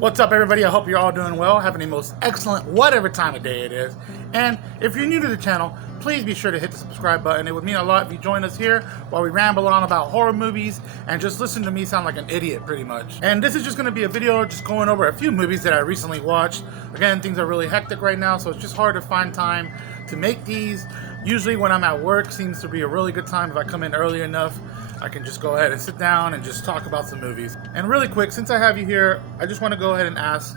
What's up, everybody? I hope you're all doing well, having the most excellent whatever time of day it is. And if you're new to the channel, please be sure to hit the subscribe button. It would mean a lot if you join us here while we ramble on about horror movies and just listen to me sound like an idiot, pretty much. And this is just going to be a video just going over a few movies that I recently watched. Again, things are really hectic right now, so it's just hard to find time to make these. Usually when I'm at work, seems to be a really good time. If I come in early enough, I can just go ahead and sit down and just talk about some movies. And really quick, since I have you here, I just want to go ahead and ask,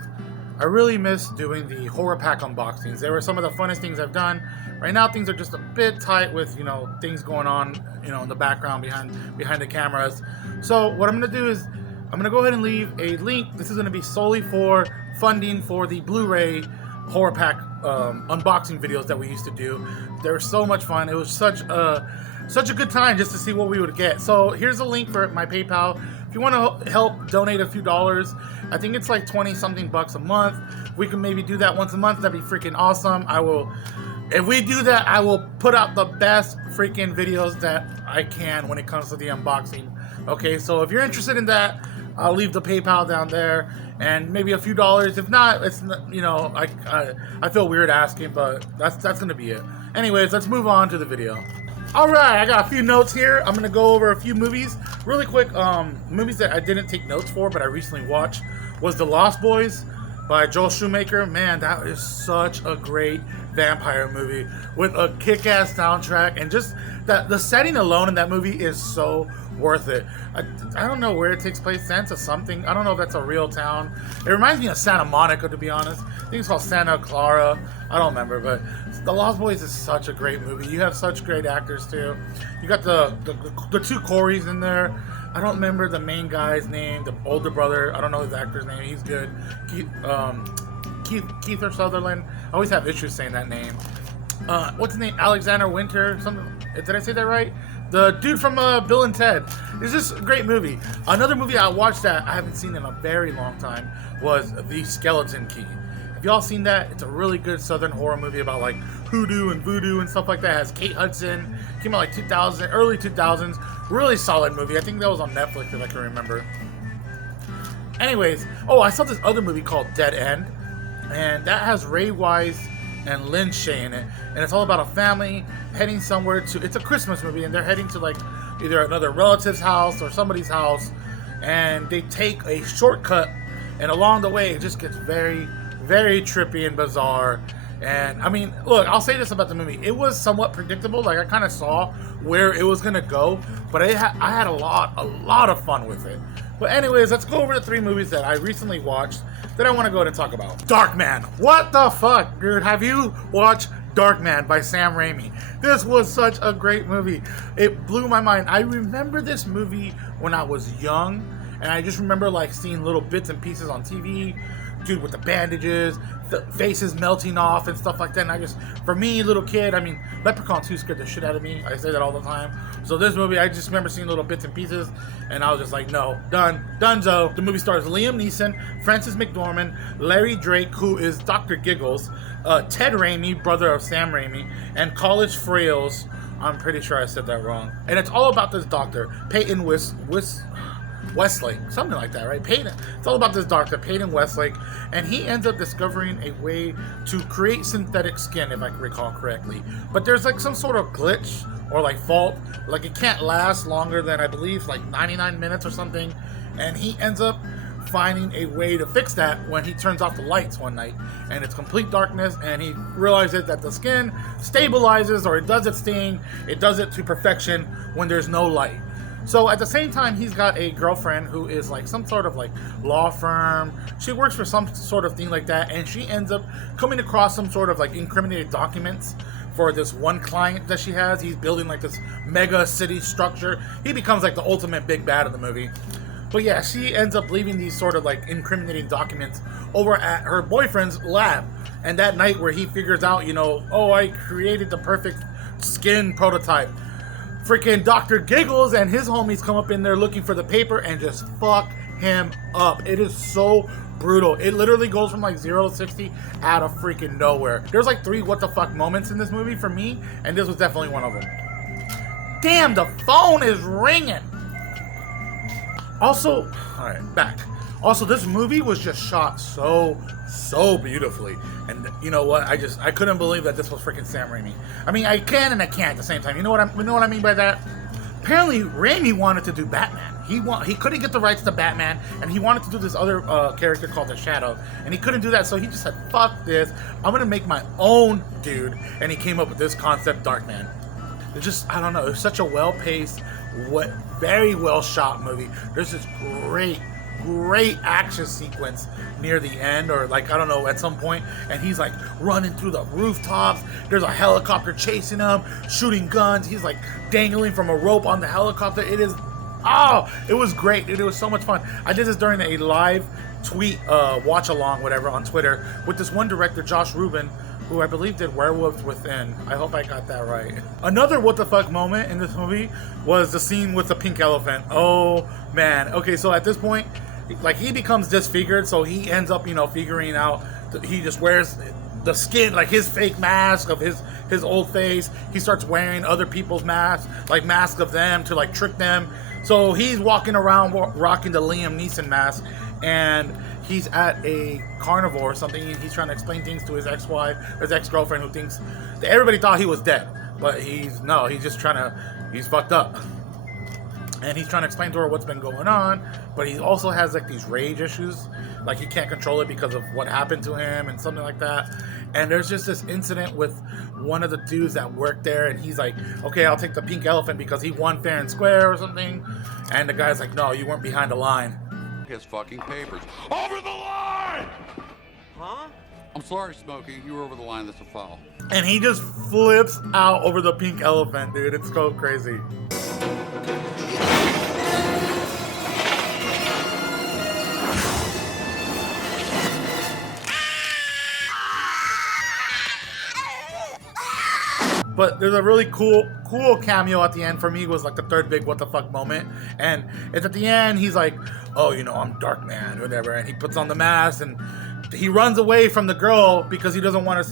I really miss doing the horror pack unboxings. They were some of the funnest things I've done. Right now things are just a bit tight with, things going on, in the background behind the cameras. So what I'm going to do is, I'm going to go ahead and leave a link. This is going to be solely for funding for the Blu-ray horror pack unboxing videos that we used to do. They were so much fun. It was such a good time just to see what we would get. So here's a link for my PayPal. If you want to help donate a few dollars, I think it's like 20 something bucks a month. We can maybe do that once a month. That'd be freaking awesome. If we do that, I will put out the best freaking videos that I can when it comes to the unboxing. Okay, so if you're interested in that, I'll leave the PayPal down there and maybe a few dollars. If not, it's I feel weird asking, but that's gonna be it. Anyways, let's move on to the video. Alright, I got a few notes here. I'm going to go over a few movies. Really quick, movies that I didn't take notes for, but I recently watched was The Lost Boys by Joel Schumacher. Man, that is such a great vampire movie with a kick-ass soundtrack, and just the setting alone in that movie is so worth it. I don't know where it takes place. Santa something. I don't know if that's a real town. It reminds me of Santa Monica, to be honest. I think it's called Santa Clara. I don't remember, but The Lost Boys is such a great movie. You have such great actors too. You got the two Coreys in there. I don't remember the main guy's name, the older brother. I don't know his actor's name. He's good. Keith or Sutherland. I always have issues saying that name. What's his name? Alexander Winter. Something. Did I say that right? The dude from Bill and Ted. It's just a great movie. Another movie I watched that I haven't seen in a very long time was The Skeleton Key. Have y'all seen that? It's a really good southern horror movie about like hoodoo and voodoo and stuff like that. It has Kate Hudson. Came out like 2000, early 2000s. Really solid movie. I think that was on Netflix if I can remember. Anyways, I saw this other movie called Dead End, and that has Ray Wise and Lynn Shay in it, and it's all about a family heading somewhere to, it's a Christmas movie, and they're heading to like either another relative's house or somebody's house, and they take a shortcut, and along the way it just gets very, very trippy and bizarre. And I mean, look, I'll say this about the movie. It was somewhat predictable. Like, I kind of saw where it was going to go, but I had a lot of fun with it. But anyways, let's go over the three movies that I recently watched that I want to go ahead and talk about. Darkman. What the fuck, dude? Have you watched Darkman by Sam Raimi? This was such a great movie. It blew my mind. I remember this movie when I was young, and I just remember like seeing little bits and pieces on TV. Dude with the bandages, the faces melting off and stuff like that. And for me, little kid, I mean, Leprechaun 2 scared the shit out of me. I say that all the time. So this movie, I just remember seeing little bits and pieces, and I was just like, no, donezo. The movie stars Liam Neeson, Frances McDormand, Larry Drake, who is Dr. Giggles, Ted Raimi, brother of Sam Raimi, and College Frails. I'm pretty sure I said that wrong. And it's all about this doctor, Peyton Westlake, something like that, right? Peyton. It's all about this doctor, Peyton Westlake, and he ends up discovering a way to create synthetic skin, if I can recall correctly. But there's like some sort of glitch or like fault, like it can't last longer than, I believe, like 99 minutes or something. And he ends up finding a way to fix that when he turns off the lights one night, and it's complete darkness, and he realizes that the skin stabilizes, or it does its thing, it does it to perfection when there's no light. So at the same time, he's got a girlfriend who is like some sort of like law firm. She works for some sort of thing like that, and she ends up coming across some sort of like incriminated documents for this one client that she has. He's building like this mega city structure. He becomes like the ultimate big bad of the movie. But yeah, she ends up leaving these sort of like incriminating documents over at her boyfriend's lab. And that night where he figures out, I created the perfect skin prototype, freaking Dr. Giggles and his homies come up in there looking for the paper and just fuck him up. It is so brutal. It literally goes from like 0 to 60 out of freaking nowhere. There's like 3 what the fuck moments in this movie for me, and this was definitely one of them. Damn, the phone is ringing. Also, alright, back. Also, this movie was just shot so beautifully. And you know what? I couldn't believe that this was freaking Sam Raimi. I mean, I can and I can't at the same time. You know what I mean by that? Apparently, Raimi wanted to do Batman. He couldn't get the rights to Batman, and he wanted to do this other character called the Shadow, and he couldn't do that. So he just said, "Fuck this! I'm gonna make my own dude." And he came up with this concept, Darkman. It's just, I don't know. It's such a well-paced, very well-shot movie. There's this great action sequence near the end, or like, I don't know, at some point, and he's like running through the rooftops. There's a helicopter chasing him, shooting guns. He's like dangling from a rope on the helicopter. It was great, dude. It was so much fun. I did this during a live tweet, watch along, whatever, on Twitter with this one director, Josh Rubin, who I believe did Werewolves Within. I hope I got that right. Another what the fuck moment in this movie was the scene with the pink elephant. Oh man. Okay, so at this point, like, he becomes disfigured, so he ends up, figuring out that he just wears the skin, like his fake mask of his old face. He starts wearing other people's masks, like masks of them, to like trick them. So he's walking around rocking the Liam Neeson mask, and he's at a carnival or something. He's trying to explain things to his ex-wife, his ex-girlfriend, who thinks that everybody thought he was dead, but he's fucked up. And he's trying to explain to her what's been going on, but he also has like these rage issues, like he can't control it because of what happened to him and something like that. And there's just this incident with one of the dudes that worked there, and he's like, "Okay, I'll take the pink elephant because he won fair and square," or something. And the guy's like, "No, you weren't behind the line." His fucking papers. Over the line! Huh? I'm sorry, Smokey. You were over the line. That's a foul. And he just flips out over the pink elephant, dude. It's so crazy. But there's a really cool cameo at the end. For me, was like the third big what the fuck moment. And it's at the end, he's like, "Oh, I'm Darkman," or whatever. And he puts on the mask and he runs away from the girl because he doesn't want her to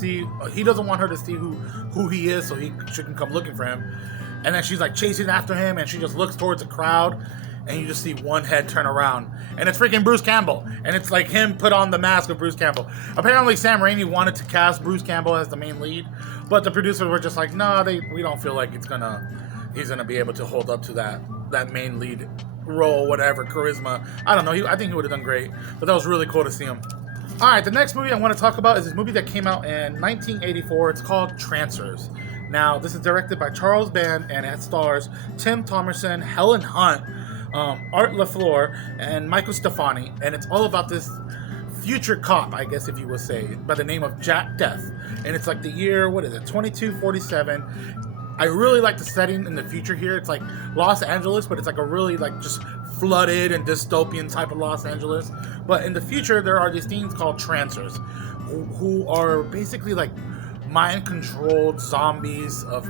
see who he is, so she can come looking for him. And then she's like chasing after him, and she just looks towards the crowd, and you just see one head turn around, and it's freaking Bruce Campbell, and it's like him put on the mask of Bruce Campbell. Apparently Sam Raimi wanted to cast Bruce Campbell as the main lead, but the producers were just like, "No, we don't feel like he's gonna be able to hold up to that main lead role, whatever, charisma." I don't know. I think he would have done great, but that was really cool to see him. All right, the next movie I want to talk about is this movie that came out in 1984. It's called Trancers. Now, this is directed by Charles Band, and it stars Tim Thomerson, Helen Hunt, Art LaFleur, and Michael Stefani, and it's all about this future cop, I guess if you would say, by the name of Jack Death. And it's like the year, 2247. I really like the setting in the future here. It's like Los Angeles, but it's like a really like just flooded and dystopian type of Los Angeles. But in the future, there are these things called Trancers, who are basically like mind-controlled zombies of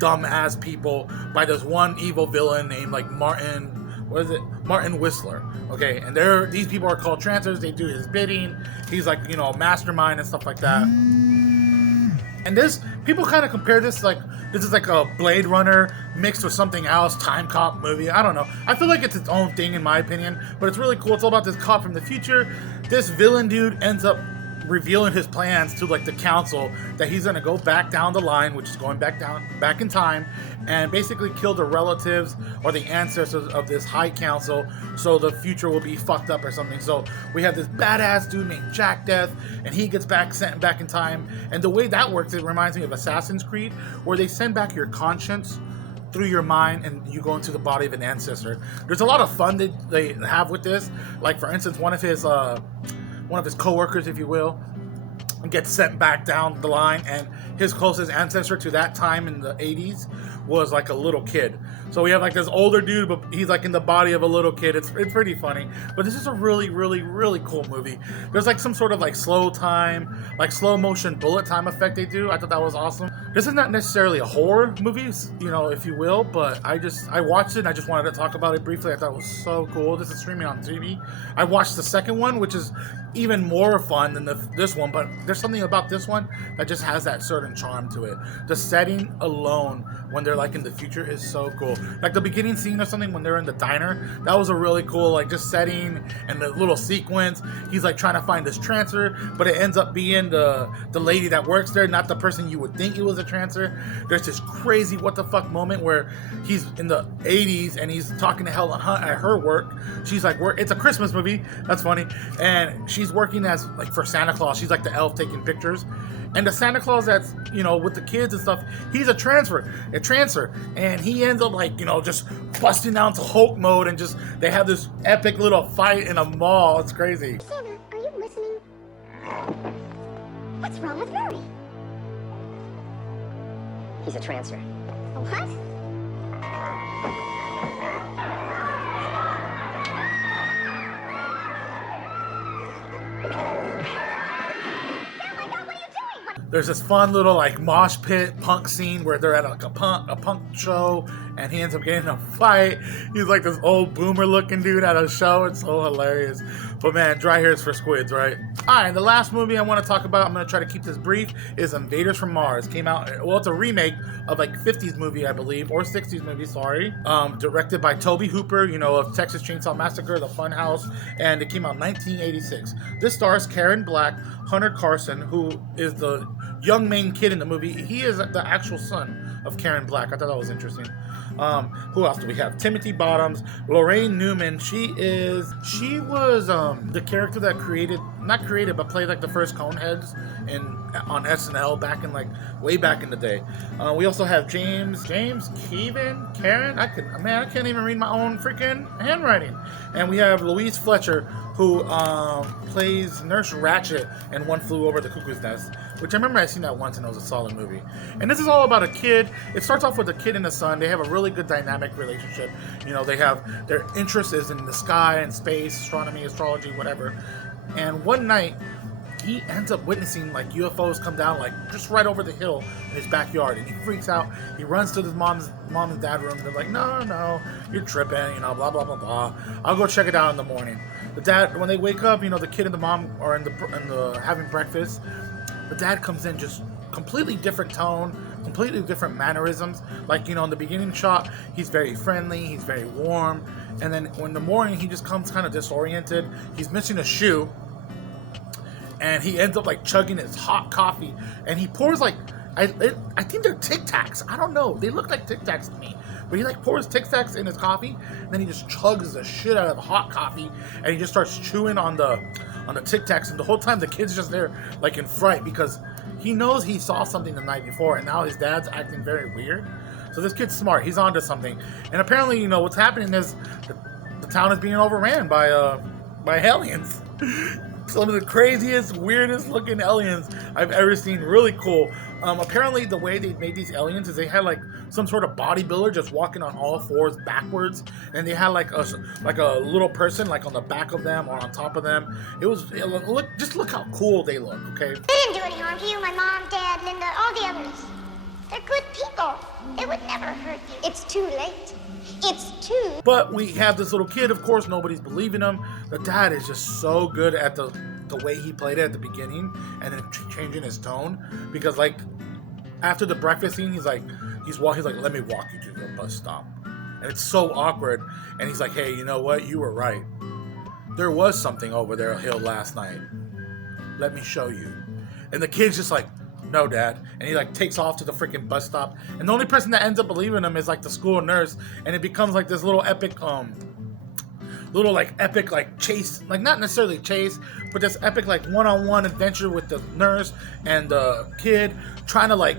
dumbass people by this one evil villain named like Martin Whistler. Okay, and these people are called Trancers. They do his bidding. He's like, a mastermind and stuff like that. And people kind of compare this is like a Blade Runner mixed with something else, time cop movie. I don't know. I feel like it's its own thing in my opinion, but it's really cool. It's all about this cop from the future. This villain dude ends up revealing his plans to like the council that he's gonna go back down the line, which is going back in time, and basically kill the relatives or the ancestors of this high council, so the future will be fucked up or something. So we have this badass dude named Jack Death, and he gets sent back in time. And the way that works, it reminds me of Assassin's Creed, where they send back your conscience through your mind and you go into the body of an ancestor. There's a lot of fun that they have with this. Like, for instance, one of his co-workers, if you will, gets sent back down the line, and his closest ancestor to that time in the 80s was like a little kid. So we have like this older dude, but he's like in the body of a little kid. It's pretty funny. But this is a really, really, really cool movie. There's like some sort of like slow motion bullet time effect they do. I thought that was awesome. This is not necessarily a horror movie, you know, if you will, but I watched it and I just wanted to talk about it briefly. I thought it was so cool. This is streaming on TV. I watched the second one, which is even more fun than this one, but there's something about this one that just has that certain charm to it. The setting alone, when they're like in the future, is so cool. Like the beginning scene or something when they're in the diner, that was a really cool, like, just setting, and the little sequence. He's like trying to find this transfer, but it ends up being the lady that works there, not the person you would think it was a transfer. There's this crazy what the fuck moment where he's in the 80s and he's talking to Helen Hunt at her work. She's like, it's a Christmas movie, that's funny, and she's working as like for Santa Claus. She's like the elf taking pictures, and the Santa Claus that's, you know, with the kids and stuff, he's a transfer, and he ends up like, you know, just busting down to Hulk mode, and just they have this epic little fight in a mall. It's crazy. Santa, are you listening? What's wrong with Murray? He's a transfer. A what? There's this fun little like mosh pit punk scene where they're at like a punk show, and he ends up getting in a fight. He's like this old boomer looking dude at a show. It's so hilarious. But man, dry hairs for squids, right? Alright, and the last movie I want to talk about, I'm going to try to keep this brief, is Invaders from Mars. Came out, well, it's a remake of like 50s movie, I believe, or 60s movie, sorry. Directed by Tobe Hooper, you know, of Texas Chainsaw Massacre, The Funhouse, and it came out in 1986. This stars Karen Black, Hunter Carson, who is the young main kid in the movie. He is the actual son of Karen Black. I thought that was interesting. Who else do we have? Timothy Bottoms, Lorraine Newman. She was the character that but played like the first Coneheads on SNL back in like way back in the day. We also have James Keevan, Karen. I can't even read my own freaking handwriting. And we have Louise Fletcher, who plays Nurse Ratched in One Flew Over the Cuckoo's Nest, which I remember I seen that once and it was a solid movie. And this is all about a kid. It starts off with a kid and a son. They have a really good dynamic relationship. You know, they have their interest is in the sky and space, astronomy, astrology, whatever. And one night, he ends up witnessing like UFOs come down like just right over the hill in his backyard, and he freaks out. He runs to his mom and dad room. They're like, no, you're tripping, you know, blah blah blah blah. I'll go check it out in the morning. The dad, when they wake up, you know, the kid and the mom are in the having breakfast. The dad comes in just completely different tone, completely different mannerisms. Like, you know, in the beginning shot, he's very friendly, he's very warm, and then in the morning he just comes kind of disoriented. He's missing a shoe. And he ends up like chugging his hot coffee, and he pours like I think they're Tic Tacs. I don't know. They look like Tic Tacs to me. But he like pours Tic Tacs in his coffee, and then he just chugs the shit out of the hot coffee, and he just starts chewing on the Tic Tacs, and the whole time the kid's just there like in fright because he knows he saw something the night before, and now his dad's acting very weird. So this kid's smart. He's onto something, and apparently, you know, what's happening is the town is being overran by aliens. Some of the craziest, weirdest looking aliens I've ever seen. Really cool. Apparently the way they made these aliens is they had like some sort of bodybuilder just walking on all fours backwards, and they had like a little person like on the back of them or on top of them. Look how cool they look, okay? They didn't do any harm to you, my mom, dad, Linda, all the others. They're good people. They would never hurt you. It's too late. But we have this little kid, of course, nobody's believing him. The dad is just so good at the way he played it at the beginning, and then changing his tone, because like after the breakfast scene, he's like, let me walk you to the bus stop. And it's so awkward, and he's like, hey, you know what? You were right. There was something over there hill last night. Let me show you. And the kid's just like, no, Dad. And he like takes off to the freaking bus stop. And the only person that ends up believing him is like the school nurse. And it becomes like this little epic chase, like not necessarily chase, but this epic like one-on-one adventure with the nurse and the kid trying to like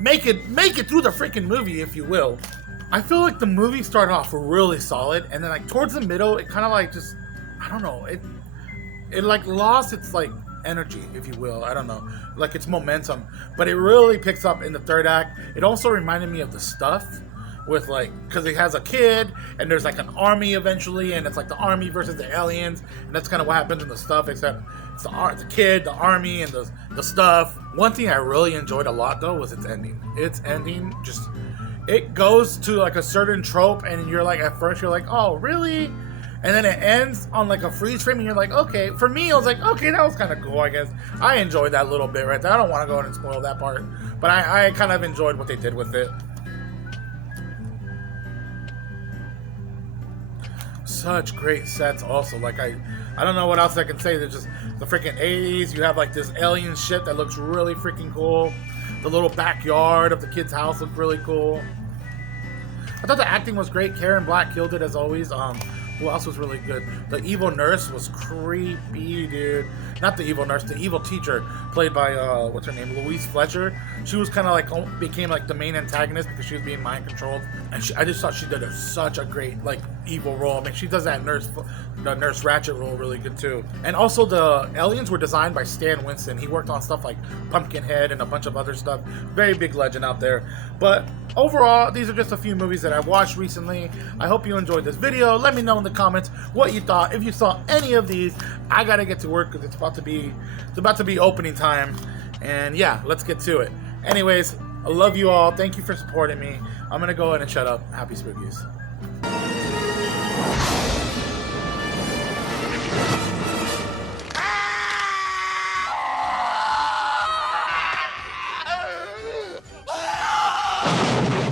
make it through the freaking movie, if you will. I feel like the movie started off really solid, and then like towards the middle, it kind of like just, I don't know, it like lost its like energy, if you will. I don't know, like its momentum, but it really picks up in the third act. It also reminded me of The Stuff, with like, because it has a kid and there's like an army eventually, and it's like the army versus the aliens, and that's kind of what happens in The Stuff, except It's the kid, the army, and the stuff. One thing I really enjoyed a lot though was its ending. Its ending just, it goes to like a certain trope, and you're like, at first you're like, oh really? And then it ends on like a freeze frame, and you're like, okay. For me, I was like, okay, that was kind of cool, I guess. I enjoyed that little bit right there. I don't want to go in and spoil that part, but I kind of enjoyed what they did with it. Such great sets also. Like, I don't know what else I can say. There's just the freaking 80s. You have like this alien ship that looks really freaking cool. The little backyard of the kid's house looked really cool. I thought the acting was great. Karen Black killed it as always. Who else was really good? The evil nurse was creepy, dude. Not the evil nurse, the evil teacher, played by what's her name, Louise Fletcher. She was kind of like became like the main antagonist because she was being mind controlled, and I just thought she did such a great like evil role. I mean, she does that nurse Ratchet role really good too. And also the aliens were designed by Stan Winston. He worked on stuff like Pumpkinhead and a bunch of other stuff. Very big legend out there. But overall, these are just a few movies that I've watched recently. I hope you enjoyed this video. Let me know in the comments what you thought. If you saw any of these, I gotta get to work because it's about to be opening time. And yeah, let's get to it. Anyways, I love you all. Thank you for supporting me. I'm gonna go ahead and shut up. Happy Spookies.